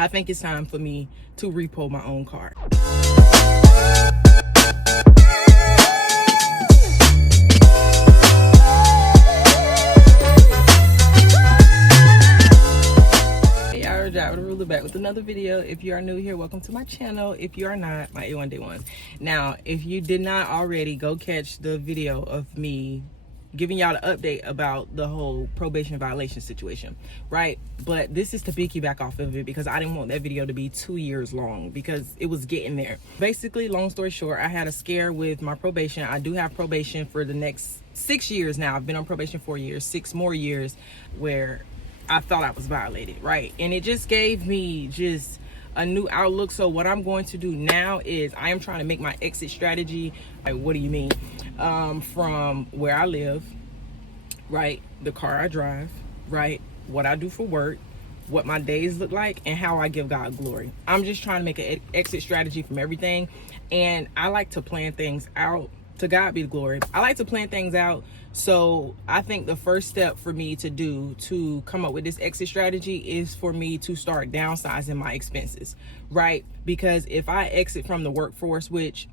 I think it's time for me to repo my own car. Back with another video. If you are new here, welcome to my channel. If you are not, my A1 Day ones. Now, if you did not already, go catch the video of me giving y'all an update about the whole probation violation situation, right? But this is to piggyback off of it because I didn't want that video to be 2 years long because it was getting there. Basically, long story short, I had a scare with my probation. I do have probation for the next 6 years now. I've been on probation 4 years, 6 more years where I thought I was violated, right? And it just gave me just a new outlook. So what I'm going to do now is I am trying to make my exit strategy. Like, what do you mean? From where I live, right? The car I drive, right? What I do for work, what my days look like, and how I give God glory. I'm just trying to make an exit strategy from everything. And I like to plan things out. To God be the glory. I like to plan things out. So I think the first step for me to do to come up with this exit strategy is for me to start downsizing my expenses, right? Because if I exit from the workforce, which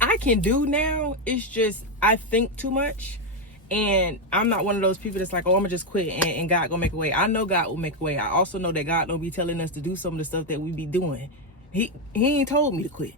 I can do now, it's just I think too much. And I'm not one of those people that's like, oh, I'm gonna just quit and God gonna make a way. I know God will make a way. I also know that God don't be telling us to do some of the stuff that we be doing. He ain't told me to quit.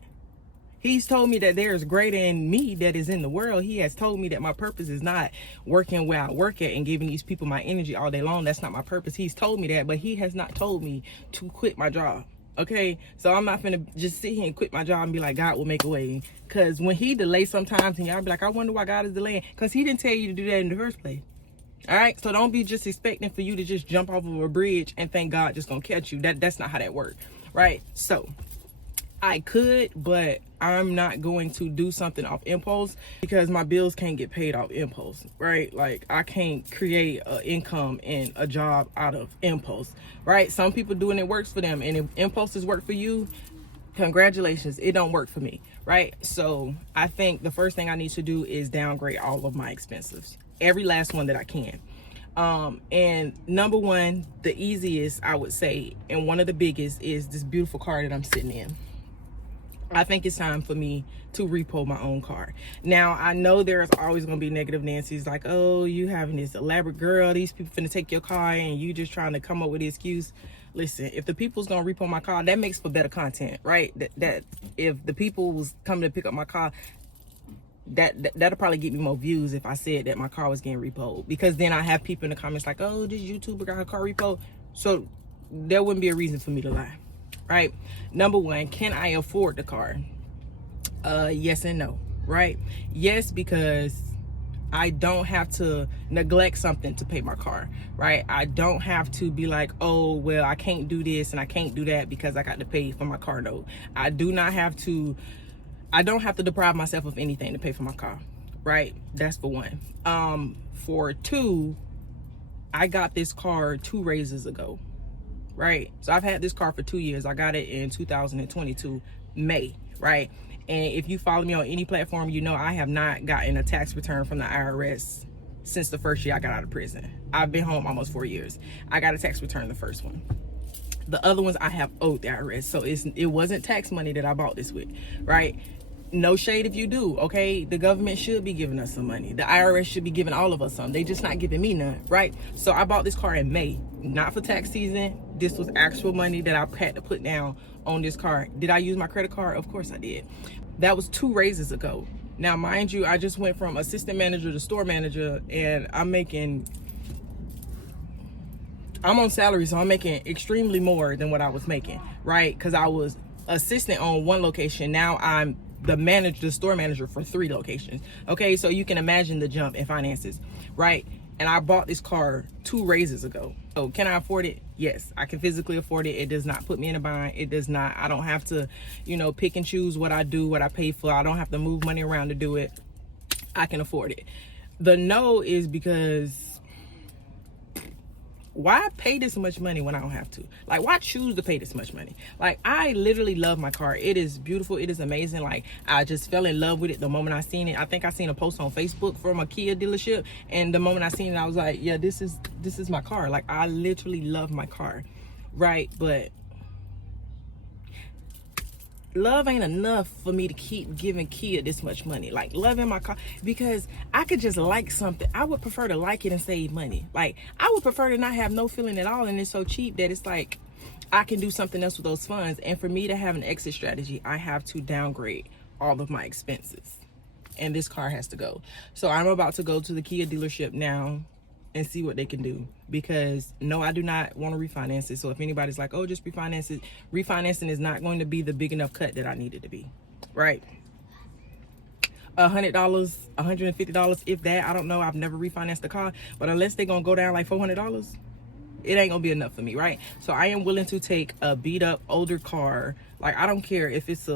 He's told me that there is greater in me that is in the world. He has told me that my purpose is not working where I work at and giving these people my energy all day long. That's not my purpose. He's told me that, but he has not told me to quit my job. Okay, so I'm not finna just sit here and quit my job and be like, God will make a way. Because when he delays sometimes, and y'all be like, I wonder why God is delaying. Because he didn't tell you to do that in the first place. All right, so don't be just expecting for you to just jump off of a bridge and think God just gonna catch you. That's not how that works, right? So I could, but I'm not going to do something off impulse because my bills can't get paid off impulse, right? Like, I can't create an income and a job out of impulse, right? Some people do and it works for them, and if impulses work for you, congratulations, it don't work for me, right? So I think the first thing I need to do is downgrade all of my expenses, every last one that I can. And number one, the easiest I would say, and one of the biggest, is this beautiful car that I'm sitting in. I think it's time for me to repo my own car. Now, I know there's always going to be negative Nancy's like, oh, you having this elaborate girl, these people finna take your car and you just trying to come up with the excuse. Listen, if the people's going to repo my car, that makes for better content, right? That if the people was coming to pick up my car, that'll probably get me more views if I said that my car was getting repoed, because then I have people in the comments like, oh, this YouTuber got her car repoed. So there wouldn't be a reason for me to lie. Right? Number one, can I afford the car? Yes and no, right? Yes, because I don't have to neglect something to pay my car, right? I don't have to be like, oh, well, I can't do this and I can't do that because I got to pay for my car note. I don't have to deprive myself of anything to pay for my car, right? That's for one. For two, I got this car 2 raises ago. Right, so I've had this car for 2 years. I got it in 2022 May, right? And if you follow me on any platform, you know I have not gotten a tax return from the IRS since the first year I got out of prison. I've been home almost 4 years. I got a tax return the first one. The other ones I have owed the IRS, so it wasn't tax money that I bought this with, right? No shade if you do, okay? The government should be giving us some money. The IRS should be giving all of us some. They just not giving me none, right? So I bought this car in May, not for tax season. This was actual money that I had to put down on this car. Did I use my credit card? Of course I did. That was 2 raises ago. Now, mind you, I just went from assistant manager to store manager, and I'm on salary, so I'm making extremely more than what I was making, right? Because I was assistant on 1 location. Now I'm the store manager for 3 locations. Okay, so you can imagine the jump in finances, right? And I bought this car 2 raises ago. So can I afford it? Yes, I can physically afford it. It does not put me in a bind. It does not. I don't have to, pick and choose what I do, what I pay for. I don't have to move money around to do it. I can afford it. The no is because why pay this much money when I don't have to? Like, why choose to pay this much money? Like, I literally love my car. It is beautiful. It is amazing. Like, I just fell in love with it the moment I seen it. I think I seen a post on Facebook from a Kia dealership, and the moment I seen it, I was like, yeah, this is my car. Like, I literally love my car, right? But love ain't enough for me to keep giving Kia this much money. Like, loving my car, because I could just like something. I would prefer to like it and save money. Like, I would prefer to not have no feeling at all, and it's so cheap that it's like I can do something else with those funds. And for me to have an exit strategy, I have to downgrade all of my expenses, and this car has to go. So I'm about to go to the Kia dealership now and see what they can do, because no, I do not want to refinance it. So if anybody's like, oh, just refinance it, refinancing is not going to be the big enough cut that I need it to be, right? $100, $150, if that. I don't know, I've never refinanced the car, but unless they're gonna go down like $400, it ain't gonna be enough for me, right? So I am willing to take a beat up older car. Like, I don't care if it's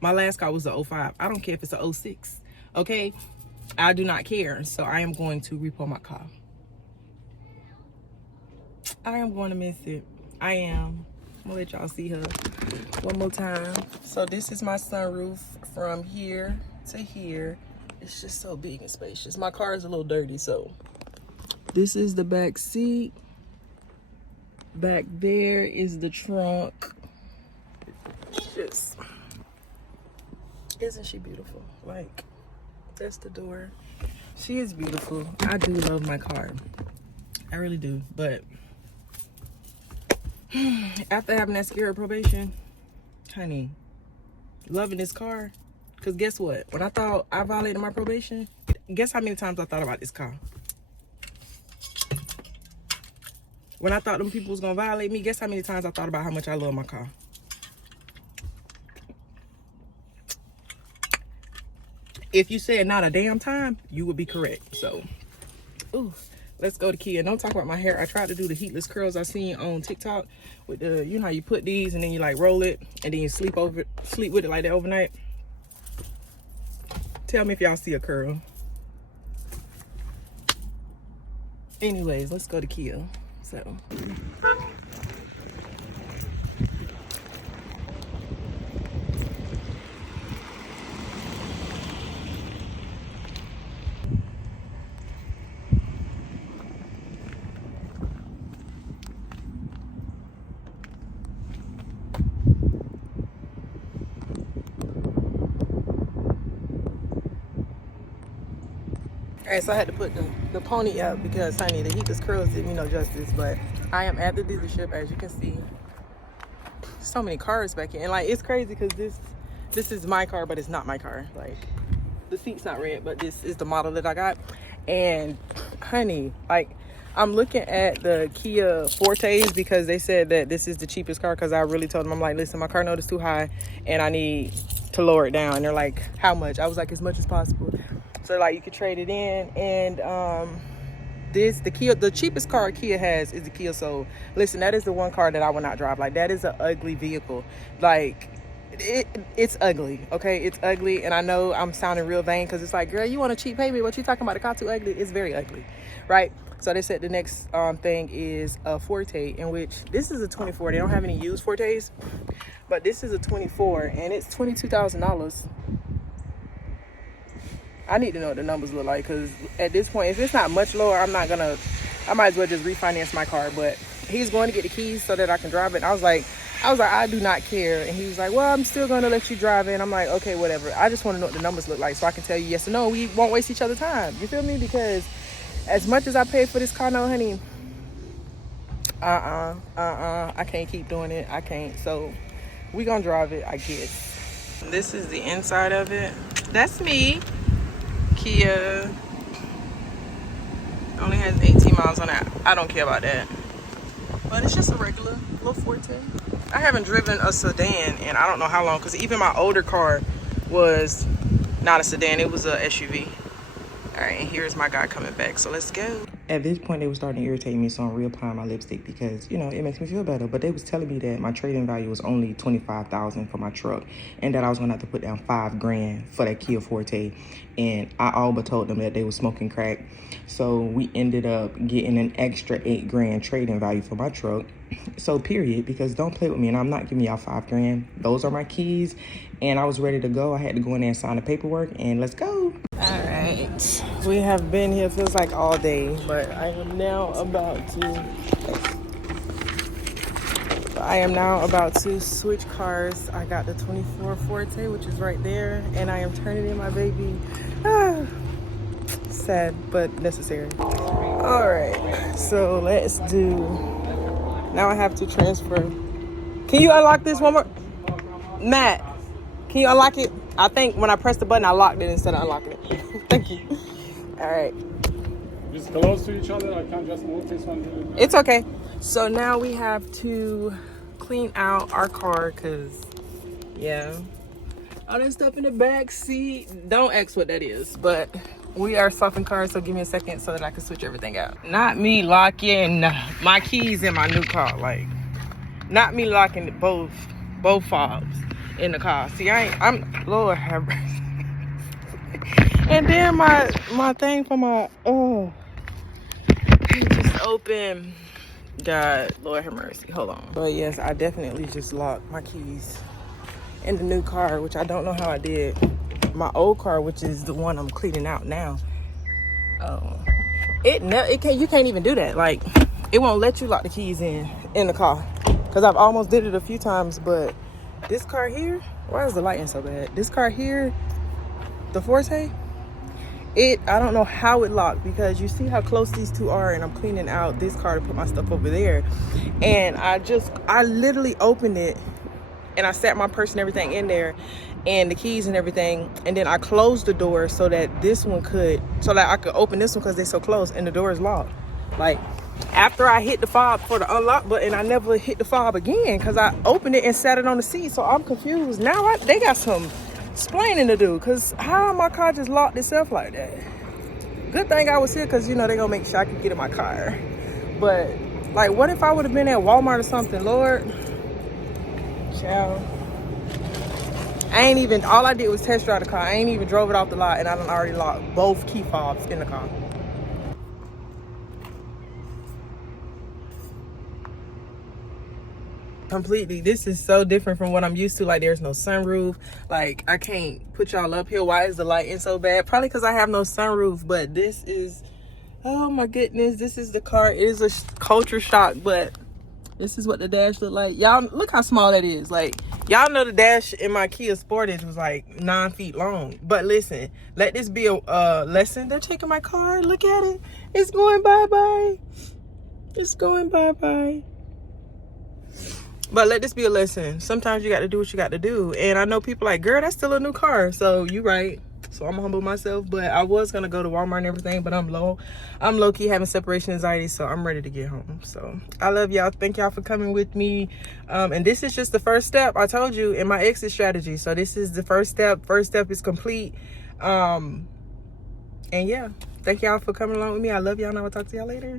my last car was a 05. I don't care if it's a 06, okay? I do not care. So I am going to repo my car. I am going to miss it. I am. I'm gonna let y'all see her one more time. So this is my sunroof from here to here. It's just so big and spacious. My car is a little dirty, so this is the back seat. Back there is the trunk. Just, isn't she beautiful? Like, that's the door. She is beautiful. I do love my car. I really do. But after having that scary probation, honey, loving this car. Because guess what? When I thought I violated my probation, guess how many times I thought about this car? When I thought them people was going to violate me, guess how many times I thought about how much I love my car? If you said not a damn time, you would be correct. So, ooh, let's go to Kia. Don't talk about my hair. I tried to do the heatless curls I seen on TikTok with the, you know how you put these and then you like roll it and then you sleep with it like that overnight. Tell me if y'all see a curl. Anyways, let's go to Kia. So. All right, so I had to put the pony up because, honey, the heatless curls did me no justice. But I am at the dealership, as you can see. So many cars back here, and like, it's crazy because this is my car, but it's not my car. Like, the seat's not red, but this is the model that I got. And honey, like, I'm looking at the Kia Fortes because they said that this is the cheapest car. Because I really told them, I'm like, listen, my car note is too high and I need to lower it down. And they're like, how much? I was like, as much as possible. So like, you could trade it in. And the cheapest car Kia has is the Kia Soul. Listen, that is the one car that I will not drive. Like, that is an ugly vehicle. Like, it's ugly, okay? It's ugly. And I know I'm sounding real vain because it's like, girl, you want a cheap payment, but you talking about a car too ugly? It's very ugly, right? So they said the next thing is a Forte, in which this is a 24. They don't have any used Fortes, but this is a 24 and it's $22,000. I need to know what the numbers look like, because at this point, if it's not much lower, I might as well just refinance my car. But he's going to get the keys so that I can drive it. And I was like, I do not care. And he was like, well, I'm still going to let you drive it. And I'm like, okay, whatever. I just want to know what the numbers look like so I can tell you yes or no. We won't waste each other's time. You feel me? Because as much as I paid for this car now, honey, I can't keep doing it. I can't. So we gonna drive it, I guess. This is the inside of it. That's me. Kia only has 18 miles on it. I don't care about that. But it's just a regular little Forte. I haven't driven a sedan in I don't know how long, because even my older car was not a sedan. It was a SUV. All right, and here's my guy coming back, so let's go. At this point, they were starting to irritate me, so I'm reapplying my lipstick because, you know, it makes me feel better. But they was telling me that my trade-in value was only $25,000 for my truck, and that I was gonna have to put down $5,000 for that Kia Forte. And I all but told them that they were smoking crack. So we ended up getting an extra $8,000 trade-in value for my truck. So period, because don't play with me, and I'm not giving y'all $5,000. Those are my keys, and I was ready to go. I had to go in there and sign the paperwork, and let's go. All right, we have been here, feels like all day, but I am now about to I am now about to switch cars. I got the 24 Forte, which is right there, and I am turning in my baby. Sad, but necessary. All right, so let's do, now I have to transfer. Can you unlock this one more? Matt, can you unlock it? I think when I pressed the button, I locked it instead of unlocking it. Thank you. All right. Just close to each other. I can't just move this one. It's okay. So now we have to clean out our car because, yeah, all that stuff in the back seat. Don't ask what that is, but we are swapping cars. So give me a second so that I can switch everything out. Not me locking my keys in my new car. Like, not me locking both fobs in the car. See, I'm Lord have mercy. And then my thing for my it just open. God, Lord have mercy. Hold on. But yes, I definitely just locked my keys in the new car, which I don't know how I did. My old car, which is the one I'm cleaning out now. You can't even do that. Like, it won't let you lock the keys in the car. Cause I've almost did it a few times, but this car here, why is the lighting so bad? This car here, the Forte, I don't know how it locked, because you see how close these two are, and I'm cleaning out this car to put my stuff over there, and I literally opened it and I sat my purse and everything in there and the keys and everything, and then I closed the door so that I could open this one because they're so close, and the door is locked. Like, after I hit the fob for the unlock button, I never hit the fob again because I opened it and sat it on the seat. So I'm confused now. They got some explaining to do, because how my car just locked itself like that? Good thing I was here, because, you know, they're going to make sure I can get in my car. But, like, what if I would have been at Walmart or something? Lord, child. All I did was test drive the car. I ain't even drove it off the lot, and I done already locked both key fobs in the car. Completely. This is so different from what I'm used to. Like, there's no sunroof. Like, I can't put y'all up here. Why is the lighting so bad? Probably because I have no sunroof. But this is, oh my goodness, this is the car. It is a culture shock, but this is what the dash look like. Y'all look how small that is. Like, y'all know the dash in my Kia Sportage was like 9 feet long. But listen, let this be a lesson. They're taking my car. Look at it. It's going bye-bye. It's going bye-bye. But let this be a lesson. Sometimes you got to do what you got to do. And I know people like, girl, that's still a new car. So you right. So I'm humble myself. But I was going to go to Walmart and everything. But I'm low-key having separation anxiety. So I'm ready to get home. So I love y'all. Thank y'all for coming with me. And this is just the first step, I told you, in my exit strategy. So this is the first step. First step is complete. And yeah, thank y'all for coming along with me. I love y'all, and I will talk to y'all later.